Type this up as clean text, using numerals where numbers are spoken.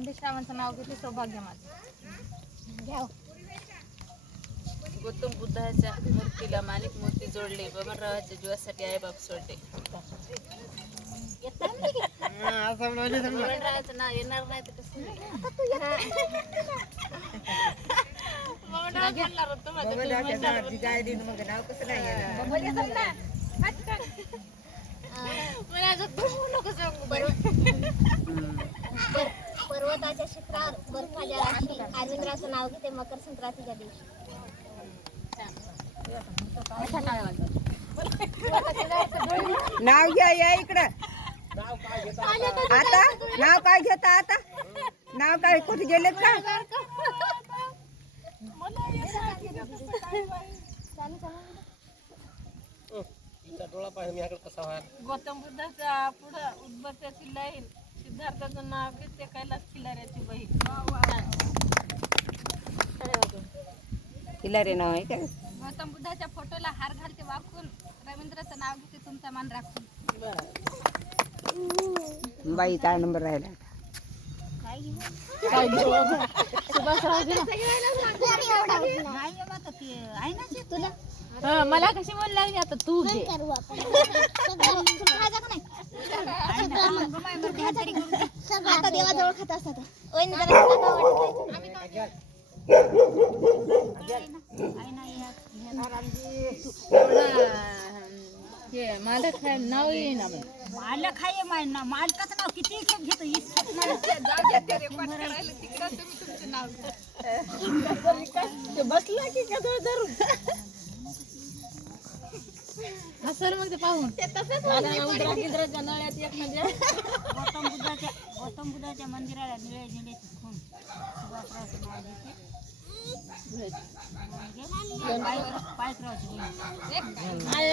संदेशरावांचं नाव घेते सौभाग्य माझं घ्या. गौतम बुद्धाच्या मूर्तीला माणिक मोती जोडले, बबनरावाच्या जीवासाठी आई बाप सोडले. बबनरावाचं नाव येणार नाही तर कसं पर्वताच्या शिखरावर बर्फाच्या राशी अरविंदराचं नाव घेते मकर संक्रांतीच्या दिवशी. नाव घ्या या इकडं. आता नाव काय घेता? आता नाव काय कुठे गेलेत का? गौतम बुद्धाच्या पुढं उदबत्याची लाईन, सिद्धार्थाचं नाव घेते कैलास खिलाऱ्याची बहीण. खिलारे नाव आहे का? गौतम बुद्धाच्या फोटोला हार घालते वाकून, रवींद्रचं नाव घेते तुमचा मान राखून. बाई काय नंबर राहिला? मला कशी बोल लागली आता तू घे. आता देवाजवळ खात असतात. मालक नाव येईना मालक आहे मालकाचं नाव किती घेतो बसला की धरून हसल मग ते पाहून गौतम बुद्धाच्या मंदिराला निळे झेंड्याची खून सुभाषरावचं नाव घेते. पायकरावची